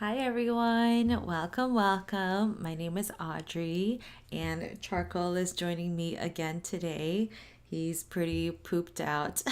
Hi everyone, welcome. My name is Audrey and Charcoal is joining me again today. He's pretty pooped out.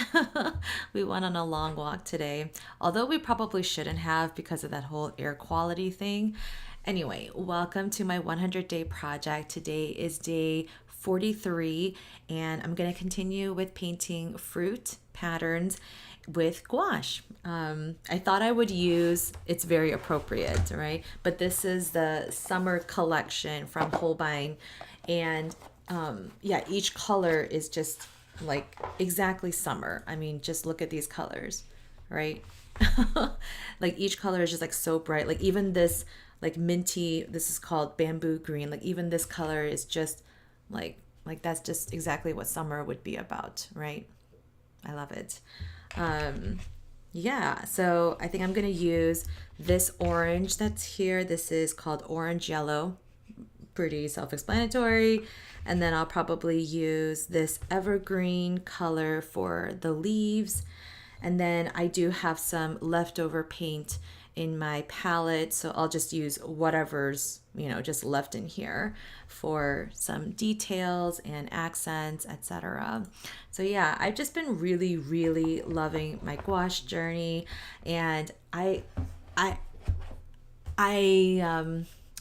We went on a long walk today, although we probably shouldn't have because of that whole air quality thing. Anyway, welcome to my 100-day project. Today is day 43, and I'm going to continue with painting fruit patterns with gouache. I thought I would use, it's very appropriate, right? But this is the summer collection from Holbein. And yeah, each color is just like exactly summer. I mean, just look at these colors, right? Like each color is just like so bright. Like even this like minty, this is called bamboo green. Like even this color is just like that's just exactly what summer would be about, right? I love it. Um, yeah, so I think I'm gonna use this orange that's here. This is called orange yellow, pretty self-explanatory. And then I'll probably use this evergreen color for the leaves. And then I do have some leftover paint in my palette, so I'll just use whatever's, just left in here for some details and accents, etc. So yeah, I've just been really loving my gouache journey, and I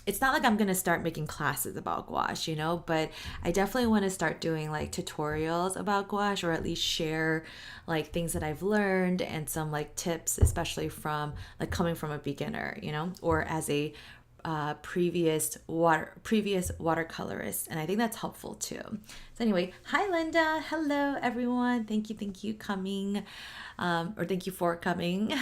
it's not like I'm gonna start making classes about gouache, but I definitely want to start doing like tutorials about gouache, or at least share like things that I've learned and some like tips, especially from like coming from a beginner, or as a previous watercolorist, and I think that's helpful too. So anyway, hi Linda, hello everyone, thank you coming, or thank you for coming.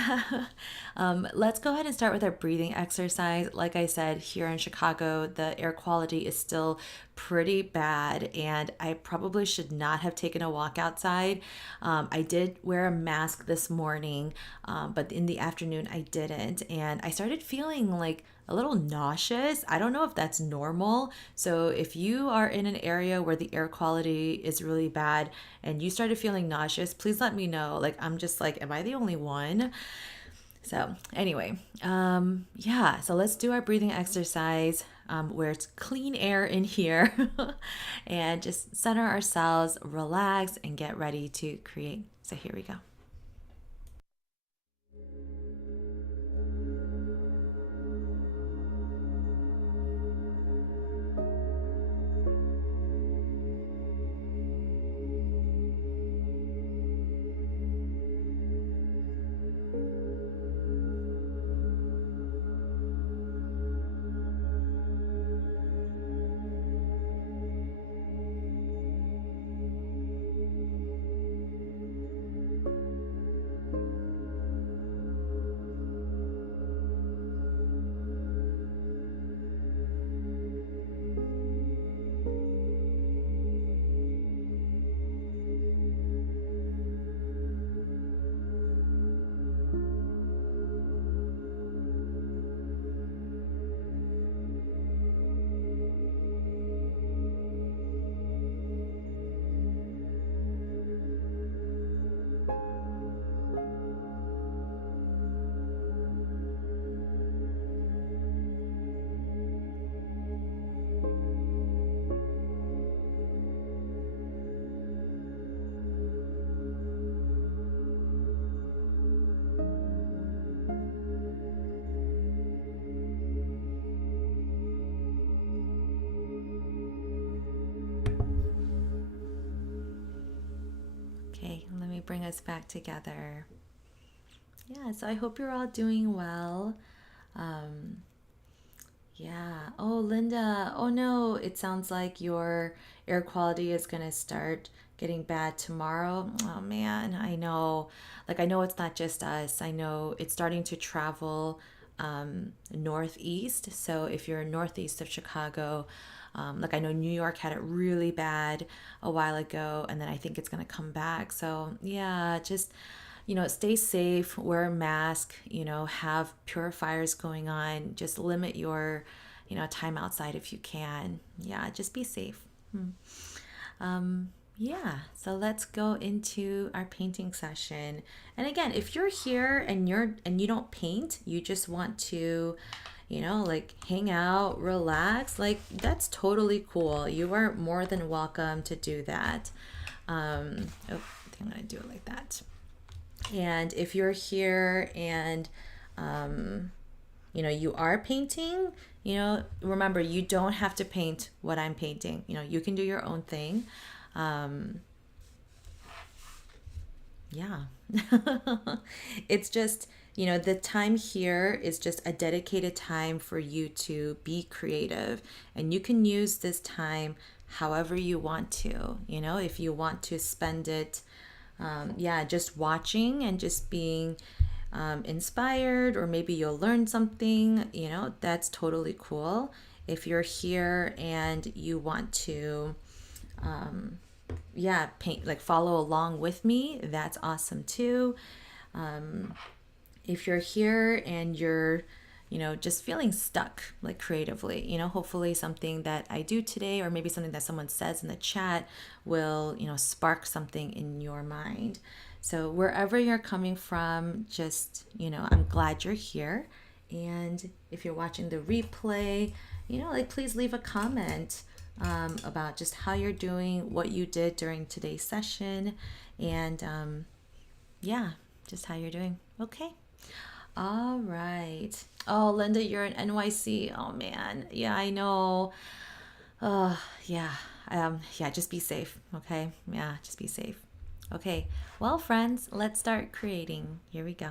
Let's go ahead and start with our breathing exercise. Like I said, here in Chicago, the air quality is still pretty bad, and I probably should not have taken a walk outside. I did wear a mask this morning, but in the afternoon I didn't, and I started feeling like a little nauseous. I don't know if that's normal. So if you are in an area where the air quality is really bad and you started feeling nauseous, please let me know. Like, I'm just like, am I the only one? So anyway, yeah, so let's do our breathing exercise, where it's clean air in here and just center ourselves, relax, and get ready to create. So here we go. Okay, let me bring us back together. Yeah, so I hope you're all doing well. Um, yeah. Oh, Linda. Oh no, it sounds like your air quality is gonna start getting bad tomorrow. Oh man, I know. Like I know it's not just us. I know it's starting to travel northeast. So if you're northeast of Chicago, like I know New York had it really bad a while ago, and then I think it's gonna come back. So yeah, just stay safe, wear a mask, have purifiers going on, just limit your, time outside if you can. Yeah, just be safe. Yeah, so let's go into our painting session. And again, if you're here and you don't paint, you just want to, like hang out, relax, like that's totally cool. You are more than welcome to do that. Oh, I think I'm gonna do it like that. And if you're here and you are painting, remember you don't have to paint what I'm painting. You can do your own thing. Um, Yeah. It's just, the time here is just a dedicated time for you to be creative. And you can use this time however you want to. If you want to spend it, yeah, just watching and just being inspired, or maybe you'll learn something, that's totally cool. If you're here and you want to, yeah, paint, like follow along with me, that's awesome too. If you're here and you're just feeling stuck, like creatively, hopefully something that I do today, or maybe something that someone says in the chat, will spark something in your mind. So wherever you're coming from, just I'm glad you're here. And if you're watching the replay, like please leave a comment about just how you're doing, what you did during today's session, and yeah, just how you're doing. Okay. All right. Oh, Linda, you're in NYC. Oh man. Yeah, I know. Yeah. Yeah, just be safe. Okay. Yeah, just be safe. Okay. Well, friends, let's start creating. Here we go.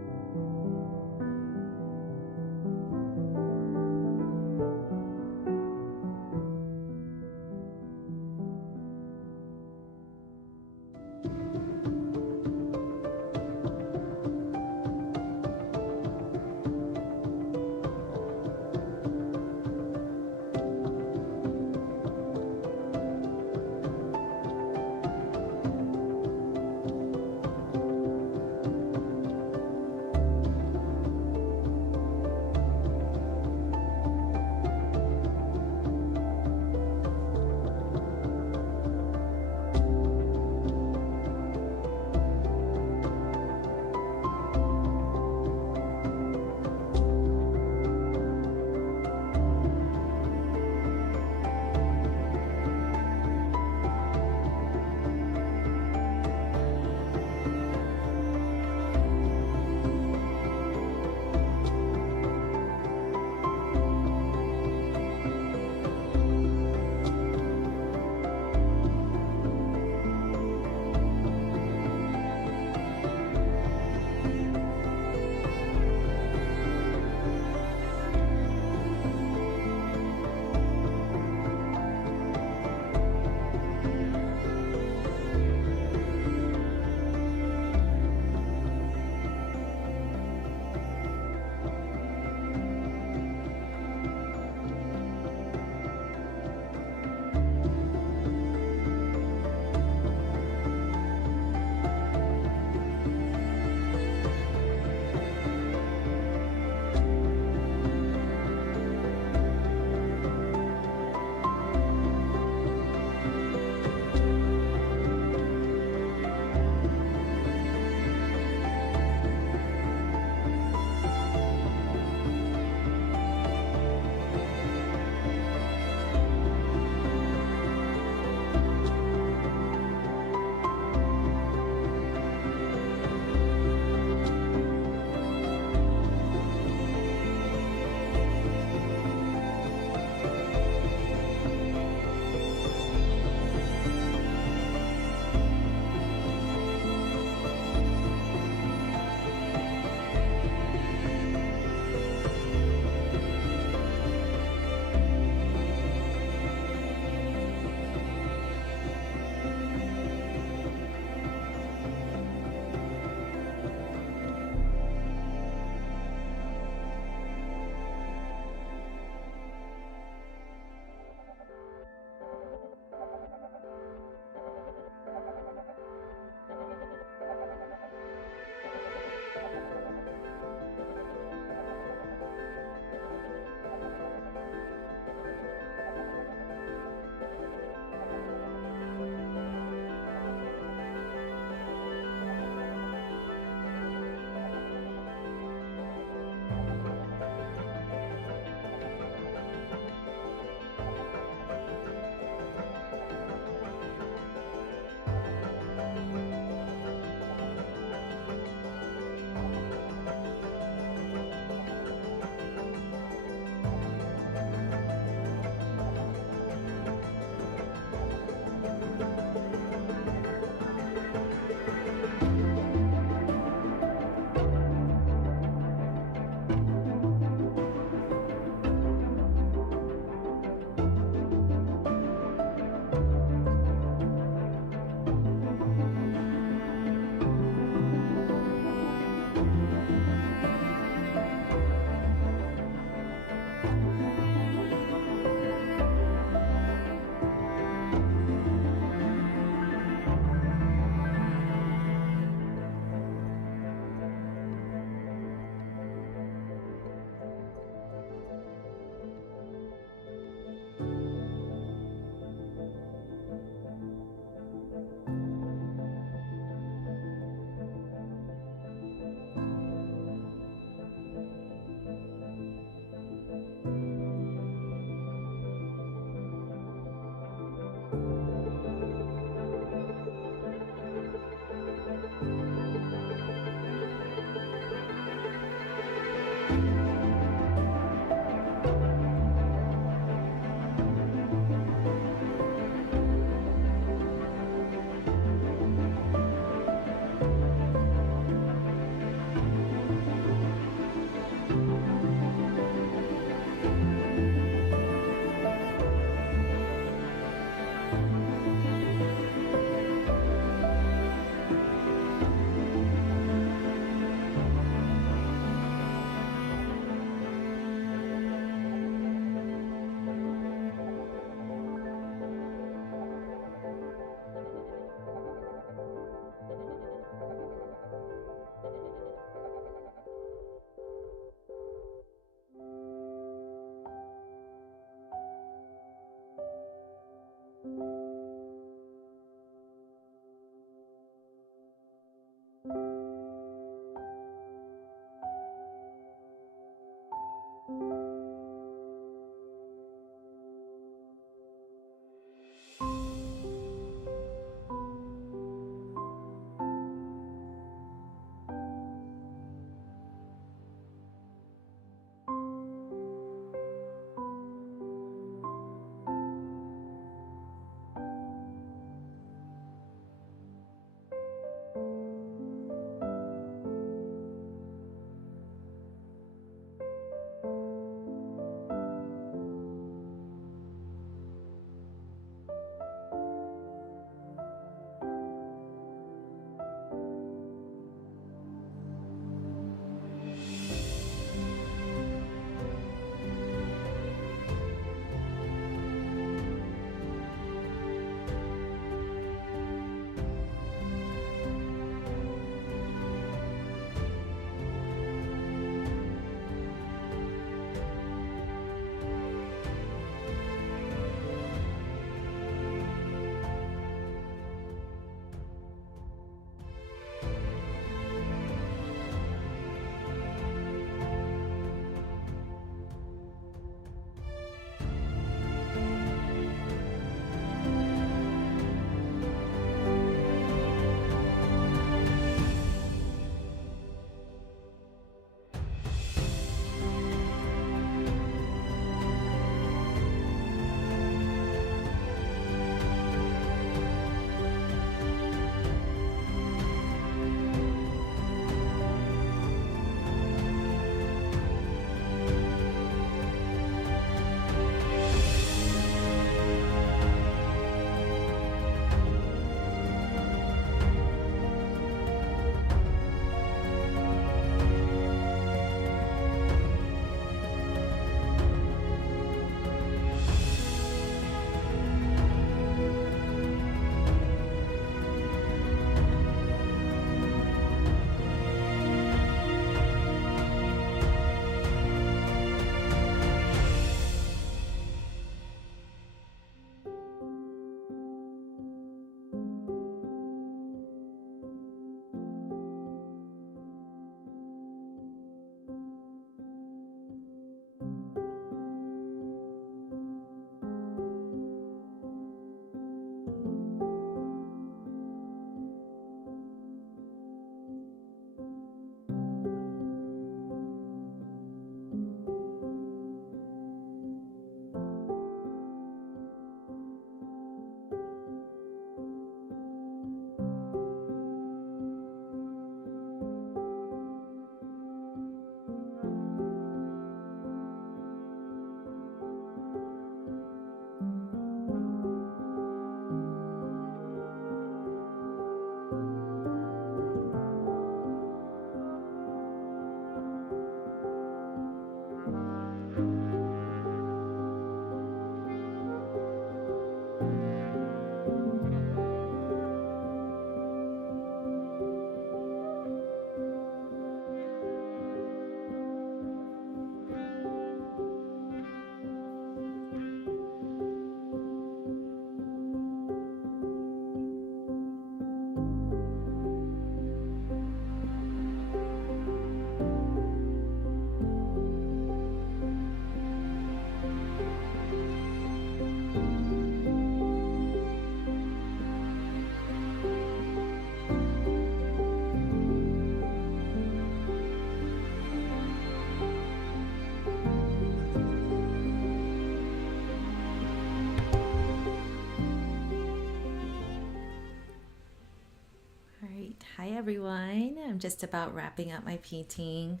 Hi everyone. I'm just about wrapping up my painting.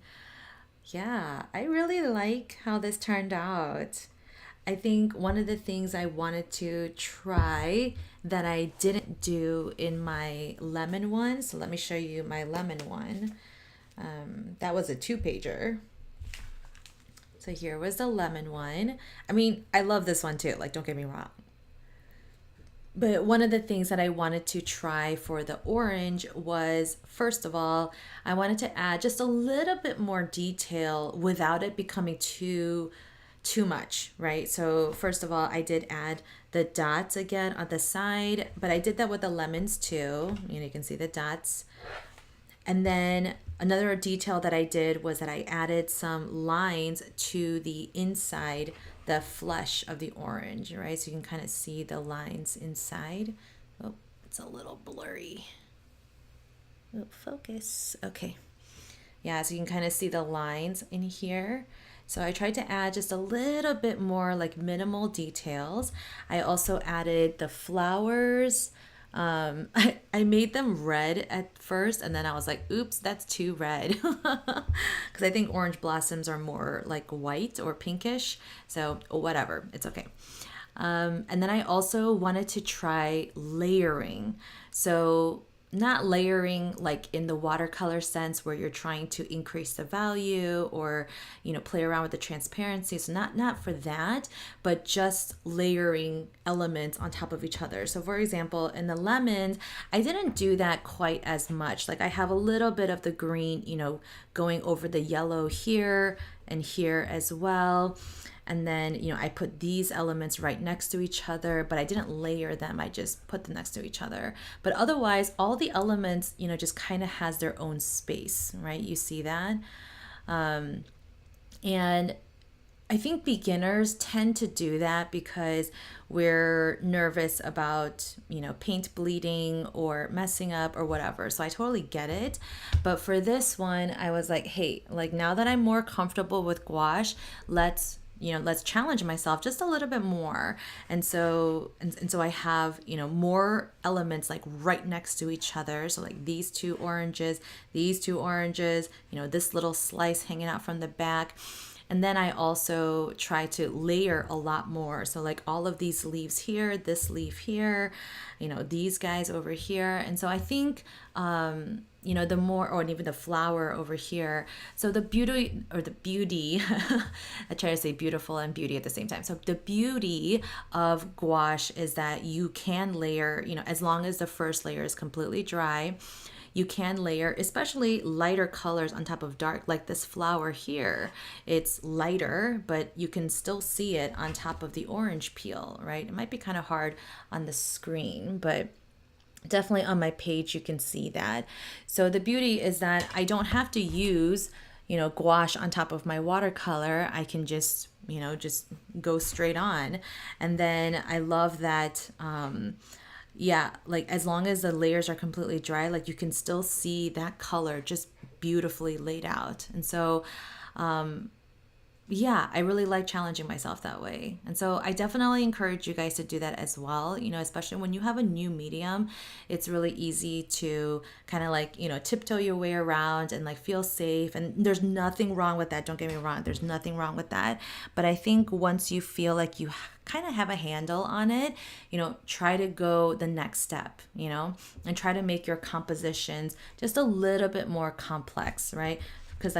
Yeah, I really like how this turned out. I think one of the things I wanted to try that I didn't do in my lemon one, so let me show you my lemon one. That was a two-pager. So here was the lemon one. I mean, I love this one too, like don't get me wrong. But one of the things that I wanted to try for the orange was, first of all, I wanted to add just a little bit more detail without it becoming too much, right? So first of all, I did add the dots again on the side, but I did that with the lemons too. You can see the dots. And then another detail that I did was that I added some lines to the inside, the flesh of the orange, right? So you can kind of see the lines inside. Oh, it's a little blurry. Oh, focus. Okay. Yeah, so you can kind of see the lines in here. So I tried to add just a little bit more like minimal details. I also added the flowers. I made them red at first, and then I was like, oops, that's too red. Because I think orange blossoms are more like white or pinkish. So whatever, it's okay. And then I also wanted to try layering. So not layering like in the watercolor sense where you're trying to increase the value or play around with the transparency. So not for that, but just layering elements on top of each other. So for example, in the lemons, I didn't do that quite as much. Like I have a little bit of the green going over the yellow here and here as well. And then, I put these elements right next to each other, but I didn't layer them. I just put them next to each other. But otherwise, all the elements, just kind of has their own space, right? You see that? And I think beginners tend to do that because we're nervous about, paint bleeding or messing up or whatever. So I totally get it. But for this one, I was like, hey, like now that I'm more comfortable with gouache, let's challenge myself just a little bit more. And so I have, more elements like right next to each other. So like these two oranges, this little slice hanging out from the back. And then I also try to layer a lot more. So like all of these leaves here, this leaf here, these guys over here. And so I think, the more, or even the flower over here. So the beauty, I try to say beautiful and beauty at the same time. So the beauty of gouache is that you can layer, as long as the first layer is completely dry, you can layer, especially lighter colors on top of dark, like this flower here. It's lighter, but you can still see it on top of the orange peel, right? It might be kind of hard on the screen, but definitely on my page you can see that. So the beauty is that I don't have to use gouache on top of my watercolor. I can just go straight on. And then I love that like as long as the layers are completely dry, like you can still see that color just beautifully laid out. And so I really like challenging myself that way. And so I definitely encourage you guys to do that as well. Especially when you have a new medium, it's really easy to kind of like, tiptoe your way around and like feel safe. And there's nothing wrong with that. Don't get me wrong. There's nothing wrong with that. But I think once you feel like you kind of have a handle on it, try to go the next step, and try to make your compositions just a little bit more complex, right? Because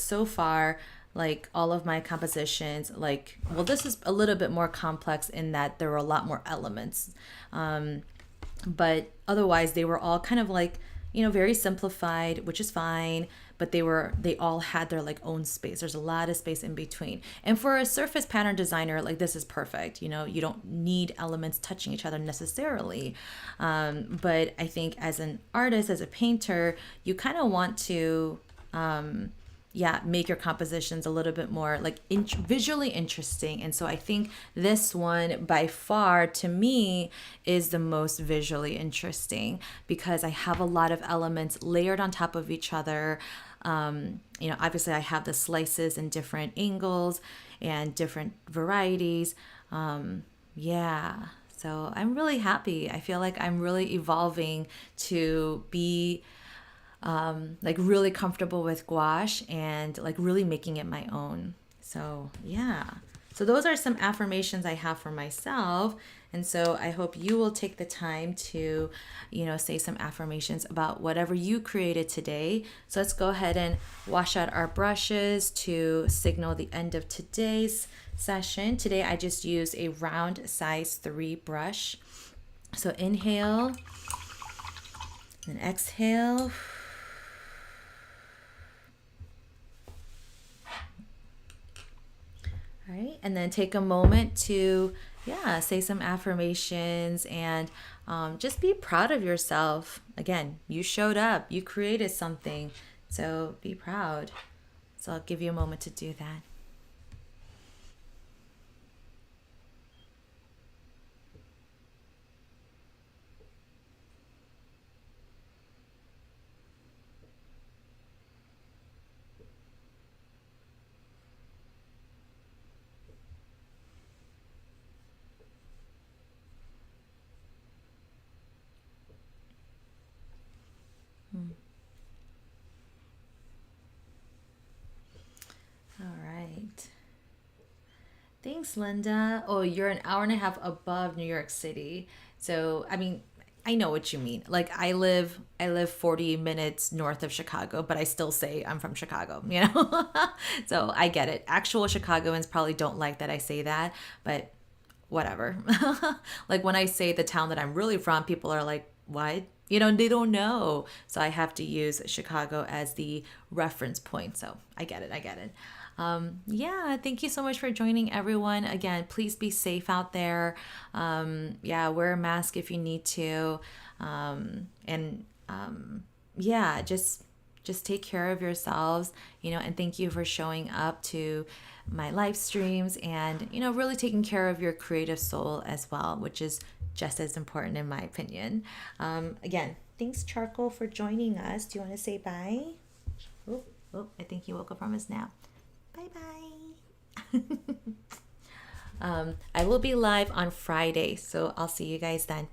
so far, like all of my compositions, this is a little bit more complex in that there were a lot more elements. But otherwise they were all kind of like, very simplified, which is fine, but they all had their like own space. There's a lot of space in between. And for a surface pattern designer, like this is perfect. You don't need elements touching each other necessarily. But I think as an artist, as a painter, you kind of want to, make your compositions a little bit more like visually interesting. And so I think this one by far to me is the most visually interesting because I have a lot of elements layered on top of each other. Obviously I have the slices in different angles and different varieties. So I'm really happy. I feel like I'm really evolving to be like really comfortable with gouache and like really making it my own. So yeah. So those are some affirmations I have for myself. And so I hope you will take the time to, say some affirmations about whatever you created today. So let's go ahead and wash out our brushes to signal the end of today's session. Today I just used a round size 3 brush. So inhale and exhale. All right, and then take a moment to, say some affirmations and just be proud of yourself. Again, you showed up, you created something, so be proud. So I'll give you a moment to do that. All right. Thanks, Linda. Oh, you're an hour and a half above New York City. So, I mean, I know what you mean. Like I live 40 minutes north of Chicago, but I still say I'm from Chicago, you know? So, I get it. Actual Chicagoans probably don't like that I say that, but whatever. Like when I say the town that I'm really from, people are like, "What?" They don't know. So I have to use Chicago as the reference point. So I get it. I get it. Yeah, thank you so much for joining, everyone. Again, please be safe out there. Yeah, wear a mask if you need to. And yeah, just take care of yourselves, and thank you for showing up to my live streams and, really taking care of your creative soul as well, which is just as important in my opinion. Again, thanks, Charcoal, for joining us. Do you want to say bye? Oh, I think he woke up from his nap. Bye bye. I will be live on Friday, so I'll see you guys then.